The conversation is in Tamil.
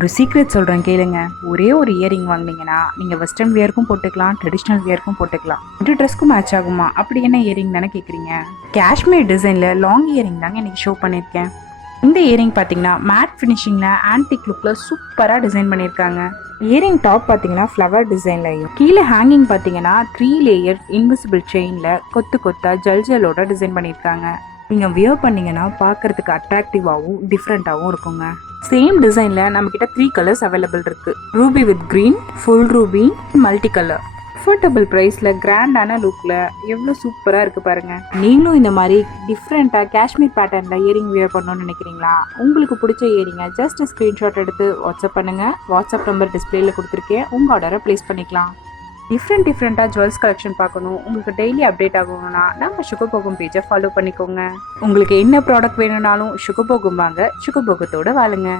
ஒரு சீக்ரெட் சொல்கிறேன் கேளுங்க. ஒரே ஒரு இயரிங் வாங்கினீங்கன்னா நீங்கள் வெஸ்டர்ன் வியருக்கும் போட்டுக்கலாம், ட்ரெடிஷ்னல் வியருக்கும் போட்டுக்கலாம். 2 ட்ரெஸ்க்கும் மேட்ச் ஆகுமா? அப்படி என்ன இயரிங் தானே கேட்குறீங்க. காஷ்மீர் டிசைனில் லாங் இயரிங் தாங்க இன்றைக்கி ஷோ பண்ணியிருக்கேன். இந்த இயரிங் பார்த்தீங்கன்னா மேட் ஃபினிஷிங்கில் ஆன்டிக் லுக்கில் சூப்பராக டிசைன் பண்ணியிருக்காங்க. இயரிங் டாப் பார்த்தீங்கன்னா ஃப்ளவர் டிசைன்லையும், கீழே ஹேங்கிங் பார்த்தீங்கன்னா 3 லேயர் இன்விசிபிள் செயினில் கொத்து கொத்தா ஜல்ஜலோட டிசைன் பண்ணியிருக்காங்க. நீங்கள் வியர் பண்ணிங்கன்னா பார்க்குறதுக்கு அட்ராக்டிவாகவும் டிஃப்ரெண்ட்டாகவும் இருக்குங்க. சேம் டிசைனில் நம்மக்கிட்ட 3 கலர்ஸ் அவைலபிள் இருக்குது. Ruby with green, full Ruby, multi colour. Affordable ப்ரைஸில் கிராண்டான லுக்கில் எவ்வளோ சூப்பராக இருக்குது பாருங்கள். நீங்களும் இந்த மாதிரி டிஃப்ரெண்ட்டாக காஷ்மீர் பேட்டர்னில் இயரிங் வியர் பண்ணணும்னு நினைக்கிறீங்களா? உங்களுக்கு பிடிச்ச இயரிங்கை ஜஸ்ட் ஸ்க்ரீன்ஷாட் எடுத்து வாட்ஸ்அப் பண்ணுங்கள். வாட்ஸ்அப் நம்பர் டிஸ்பிளேல கொடுத்துருக்கேன். உங்கள் ஆர்டரை ப்ளேஸ் பண்ணிக்கலாம். டிஃப்ரெண்ட்டாக ஜுவல்ஸ் கலெக்ஷன் பார்க்கணும், உங்களுக்கு டெய்லி அப்டேட் ஆகணும்னா நம்ம சுகபோகம் பேஜை ஃபாலோ பண்ணிக்கோங்க. உங்களுக்கு என்ன ப்ராடக்ட் வேணும்னாலும் சுகபோகம் வாங்க, சுகபோகத்தோடு வாழுங்க.